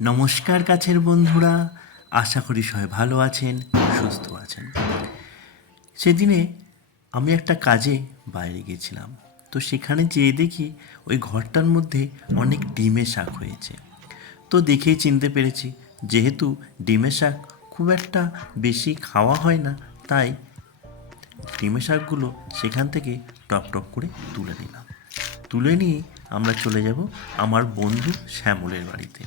নমস্কার কাছের বন্ধুরা, আশা করি সবাই ভালো আছেন, সুস্থ আছেন। সেদিনে আমি একটা কাজে বাইরে গেছিলাম তো সেখানে যেয়ে দেখি ওই ঘরটার মধ্যে অনেক ডিমের শাক হয়েছে। তো দেখেই চিনতে পেরেছি, যেহেতু ডিমের শাক খুব একটা বেশি খাওয়া হয় না, তাই ডিমের শাকগুলো সেখান থেকে টপ টপ করে তুলে নিলাম। তুলে নিয়ে আমরা চলে যাব আমার বন্ধু শ্যামলের বাড়িতে।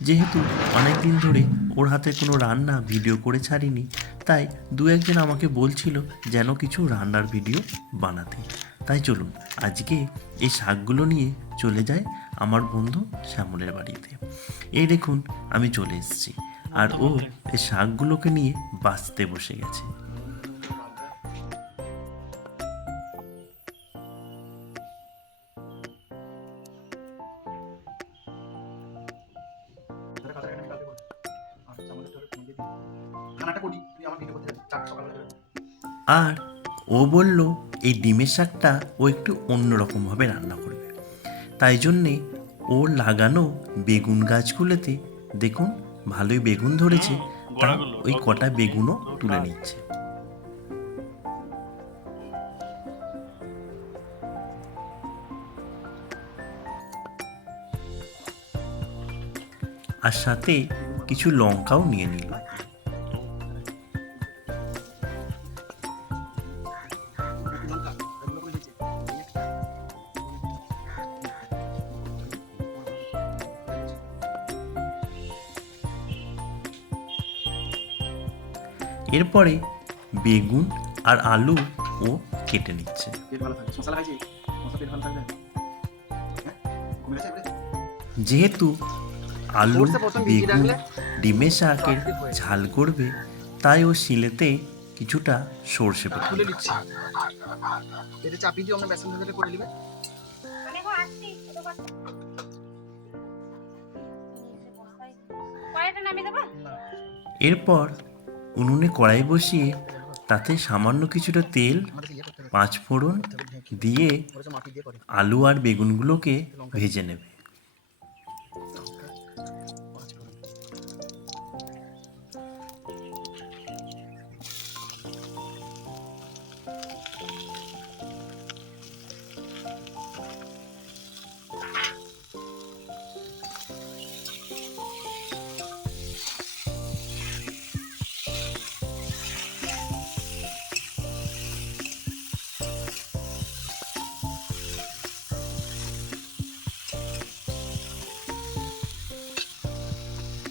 যেহেতু অনেক দিন ধরে ওর হাতে কোনো রান্না ভিডিও করে ছাড়িনি, তাই দু একজন আমাকে বলছিল যেন কিছু রান্নার ভিডিও বানাতে। তাই চলুন, আজকে এই শাকগুলো নিয়ে চলে যায় আমার বন্ধু শ্যামলের বাড়িতে। এই দেখুন, আমি চলে এসেছি। আর ও এই শাকগুলোকে নিয়ে বাঁচতে বসে গেছে। খানাটা করি আমার ভিডিও করতে চার সকালে আর ও বলল এই ডিমের শাকটা ও একটু অন্যরকমভাবে রান্না করবে। তাই জন্যে ও লাগানো বেগুন গাছগুলোতে দেখুন ভালোই বেগুন ধরেছে তা ওই কটা বেগুনও তুলে নিচ্ছে। আর সাথে কিছু লঙ্কাও নিয়ে নিল। এরপরে বেগুন আর আলু ও কেটে নিচ্ছে। পেট ভালো থাকে মশলা খাইছি? মশলা পেট ভালো থাকবে? হ্যাঁ? যেহেতু আলু বেগুন ডিমের শাকের ঝাল করবে তাই ও শিলেতে কিছুটা সর্ষে এটা চাপিয়ে আমরা বেসন করে নেবে। দেবো? এরপর উনুনে কড়াই বসিয়ে তাতে সামান্য কিছুটা তেল পাঁচ ফোড়ন দিয়ে আলু আর বেগুনগুলোকে ভেজে নেবে।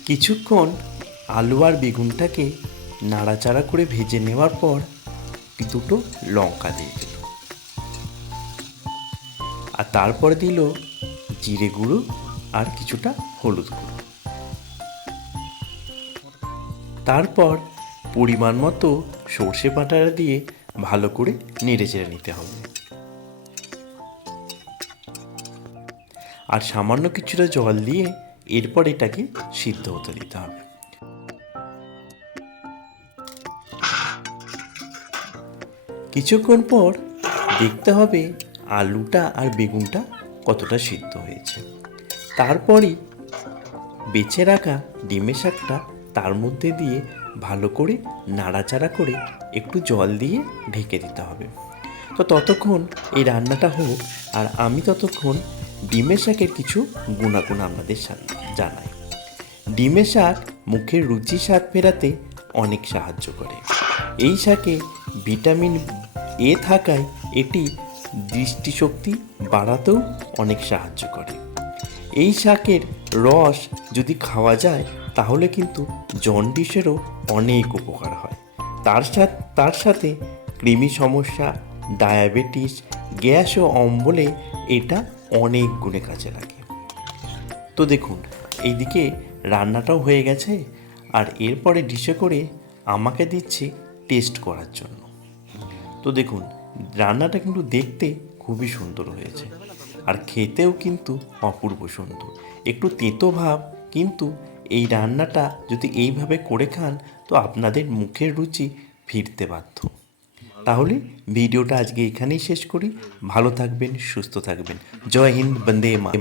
কিছুক্ষণ আলু আর বেগুনটাকে নাড়াচাড়া করে ভেজে নেওয়ার পর দুটো লঙ্কা দিয়ে দিল। আর তারপর দিল জিরে গুঁড়ো আর কিছুটা হলুদ গুঁড়ো। তারপর পরিমাণ মতো সর্ষে বাটা দিয়ে ভালো করে নেড়ে চেড়ে নিতে হবে। আর সামান্য কিছুটা জল দিয়ে এরপর এটাকে সিদ্ধ হতে দিতে হবে। কিছুক্ষণ পর দেখতে হবে আলুটা আর বেগুনটা কতটা সিদ্ধ হয়েছে। তারপরই বেছে রাখা ডিমের শাকটা তার মধ্যে দিয়ে ভালো করে নাড়াচাড়া করে একটু জল দিয়ে ঢেকে দিতে হবে। তো ততক্ষণ এই রান্নাটা হোক আর আমি ততক্ষণ ডিমের শাকের কিছু গুণাগুণ আপনাদের সাথে জানাই ডিমের শাক মুখের রুচি স্বাদ ফেরাতে অনেক সাহায্য করে। এই শাকে ভিটামিন এ থাকায় এটি দৃষ্টিশক্তি বাড়াতেও অনেক সাহায্য করে। এই শাকের রস যদি খাওয়া যায়, তাহলে কিন্তু জন্ডিসেরও অনেক উপকার হয়। তার সাথে তার সাথে কৃমি সমস্যা, ডায়াবেটিস, গ্যাস ও অম্বলে এটা অনেক গুণে কাজে লাগে। তো দেখুন এইদিকে রান্নাটাও হয়ে গেছে আর এরপরে ডিশে করে আমাকে দিচ্ছে টেস্ট করার জন্য। তো দেখুন, রান্নাটা কিন্তু দেখতে খুবই সুন্দর হয়েছে আর খেতেও কিন্তু অপূর্ব সুন্দর। একটু তেতো ভাব, কিন্তু এই রান্নাটা যদি এইভাবে করে খান, তো আপনাদের মুখের রুচি ফিরতে বাধ্য। তাহলে ভিডিওটা আজকে এখানেই শেষ করি। ভালো থাকবেন, সুস্থ থাকবেন। জয় হিন্দ, বন্দে মা।